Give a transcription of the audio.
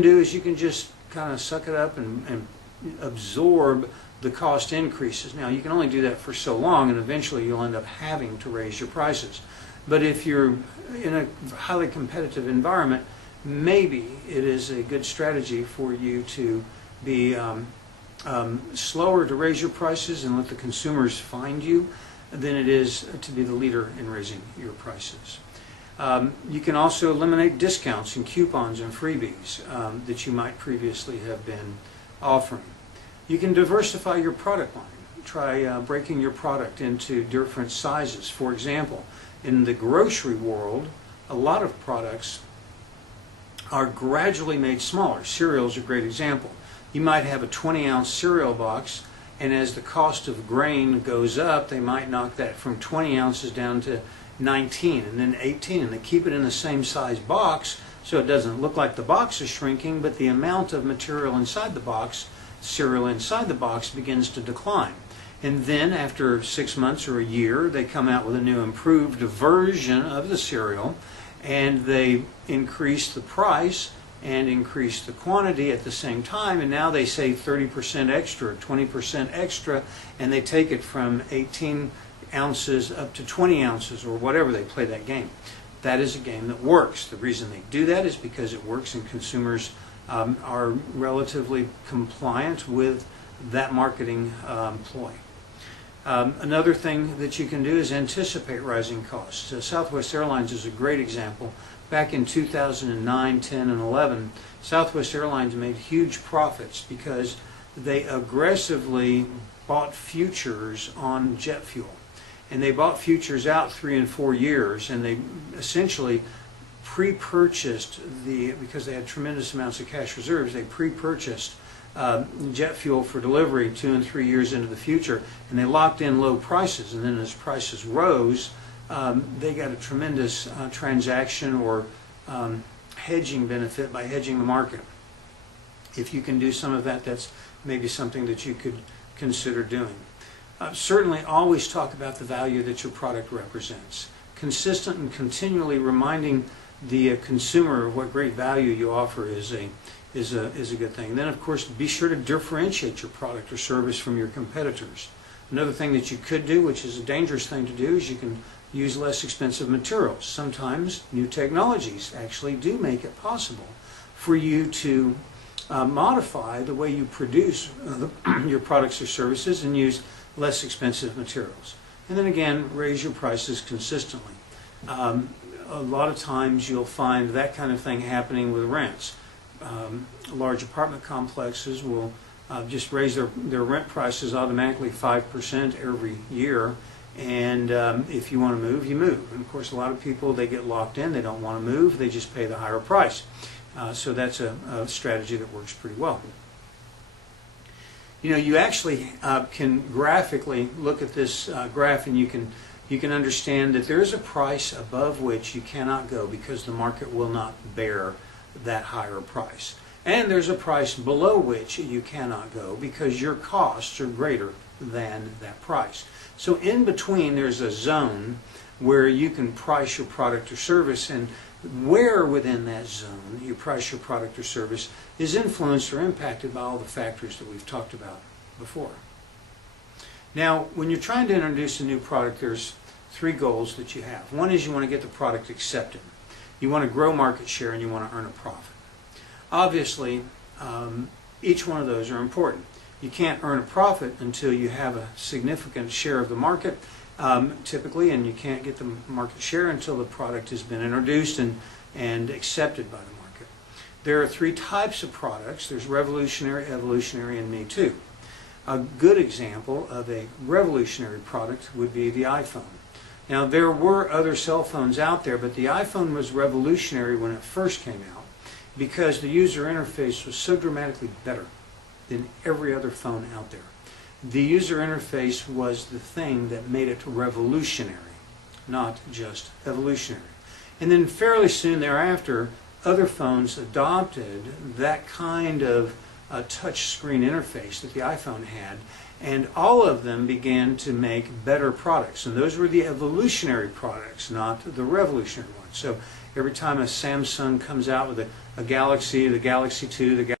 do is you can just kind of suck it up and absorb the cost increases. Now, you can only do that for so long, and eventually you'll end up having to raise your prices. But if you're in a highly competitive environment, maybe it is a good strategy for you to be slower to raise your prices and let the consumers find you than it is to be the leader in raising your prices. You can also eliminate discounts and coupons and freebies that you might previously have been offering. You can diversify your product line. Try breaking your product into different sizes. For example, in the grocery world, a lot of products are gradually made smaller. Cereal is a great example. You might have a 20-ounce cereal box, and as the cost of grain goes up, they might knock that from 20 ounces down to 19 and then 18, and they keep it in the same size box so it doesn't look like the box is shrinking, but the amount of material inside the box, cereal inside the box, begins to decline. And then after 6 months or a year, they come out with a new improved version of the cereal, and they increase the price and increase the quantity at the same time, and now they say 30% extra, 20% extra, and they take it from 18 ounces up to 20 ounces or whatever. They play that game. That is a game that works. The reason they do that is because it works, and consumers are relatively compliant with that marketing ploy. Another thing that you can do is anticipate rising costs. Southwest Airlines is a great example. Back in 2009, 10, and 11, Southwest Airlines made huge profits because they aggressively bought futures on jet fuel. And they bought futures out 3 and 4 years, and they essentially pre-purchased because they had tremendous amounts of cash reserves, they pre-purchased jet fuel for delivery 2 and 3 years into the future, and they locked in low prices, and then as prices rose, they got a tremendous transaction or hedging benefit by hedging the market. If you can do some of that, that's maybe something that you could consider doing. Certainly always talk about the value that your product represents. Consistent and continually reminding the consumer of what great value you offer is a good thing. Then, of course, be sure to differentiate your product or service from your competitors. Another thing that you could do, which is a dangerous thing to do, is you can use less expensive materials. Sometimes new technologies actually do make it possible for you to modify the way you produce your products or services and use less expensive materials. And then again, raise your prices consistently. A lot of times you'll find that kind of thing happening with rents. Large apartment complexes will just raise their rent prices automatically 5% every year, and if you want to move, you move. And of course, a lot of people, they get locked in, they don't want to move, they just pay the higher price. So that's a strategy that works pretty well. You know, you actually can graphically look at this graph, and you can understand that there is a price above which you cannot go because the market will not bear that higher price. And there's a price below which you cannot go because your costs are greater than that price. So in between, there's a zone where you can price your product or service, and where within that zone you price your product or service is influenced or impacted by all the factors that we've talked about before. Now, when you're trying to introduce a new product, there's 3 goals that you have. One is you want to get the product accepted. You want to grow market share, and you want to earn a profit. Obviously, each one of those are important. You can't earn a profit until you have a significant share of the market, typically, and you can't get the market share until the product has been introduced and accepted by the market. There are 3 types of products. There's revolutionary, evolutionary, and me too. A good example of a revolutionary product would be the iPhone. Now, there were other cell phones out there, but the iPhone was revolutionary when it first came out because the user interface was so dramatically better than every other phone out there. The user interface was the thing that made it revolutionary, not just evolutionary. And then fairly soon thereafter, other phones adopted that kind of touch screen interface that the iPhone had, And all of them began to make better products. And those were the evolutionary products, not the revolutionary ones. So every time a Samsung comes out with a Galaxy, the Galaxy 2, the